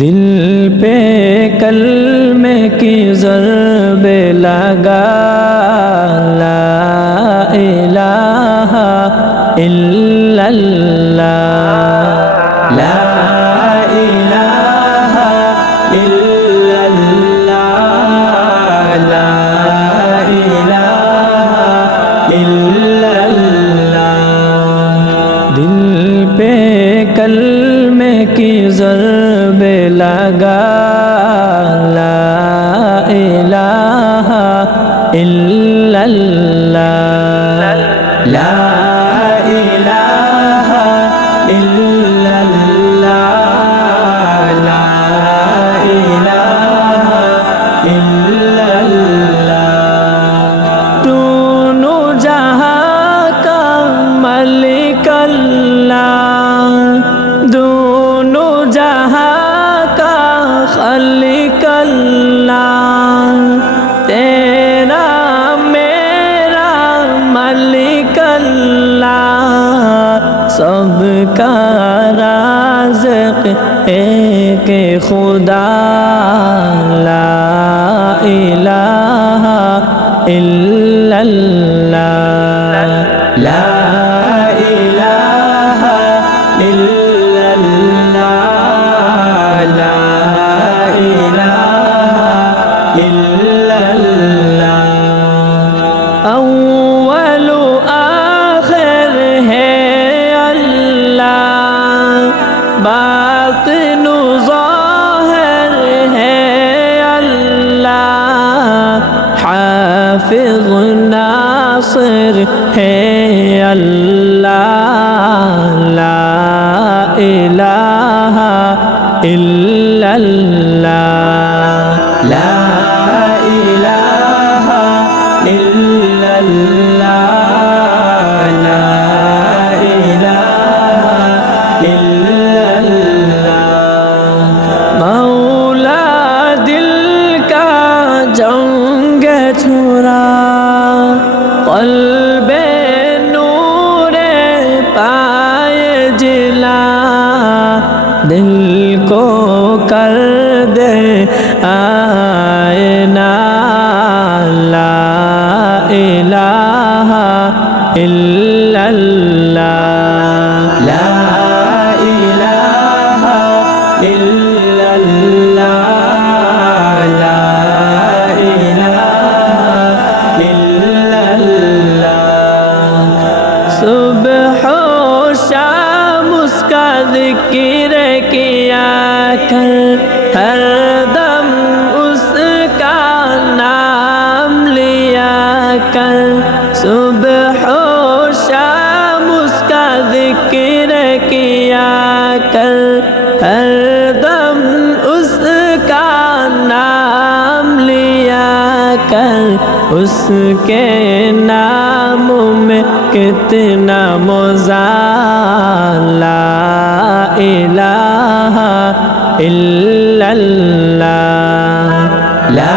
दिल पे कलमे की ज़रबे लगा, ला इलाहा इल्लल्लाह, ला इलाहा इल्लल्लाह, ला इलाहा इल्लल्लाह। दिल पे कलमे की ज़रबे लगा, ला इलाहा इल्लल्लाह, ला इलाहा इल्लल्लाह, ला इलाहा इल्लल्लाह। दोनों जहां का मालिक अल्लाह, दोनों जहां का खालिक अल्लाह, तेरा मेरा मालिक अल्लाह, सबका राज़िक़ एक खुदा, ला इलाहा इल्लल्लाह, ला इलाहा इल्लल्लाह, ला इलाहा इल्लल्लाह। अव्वल आखिर है अल्लाह, बातिन ज़ाहिर है अल्लाह, हाफ़िज़ नासिर है अल्लाह, ला इलाहा इल्लल्लाह, ला इलाहा इल्लल्लाह, ला इलाहा इल्लल्लाह। मौला दिल का जंग छुरा, क़ल्बे नूरे पाए जिला, दिल को कर दे आईना, ला इलाहा इल्लल्लाह, ला इलाहा इल्लल्लाह, ला इलाहा इल्लल्लाह। सुबह शाम उसका ज़िक्र किया कर, हर दम उसका नाम लिया कर, सुबह शाम उसका ज़िक्र किया कर, हर दम उसका नाम लिया कर, उसके नाम में कितना मौज़ा, ला इलाहा इल्लल्लाह, ला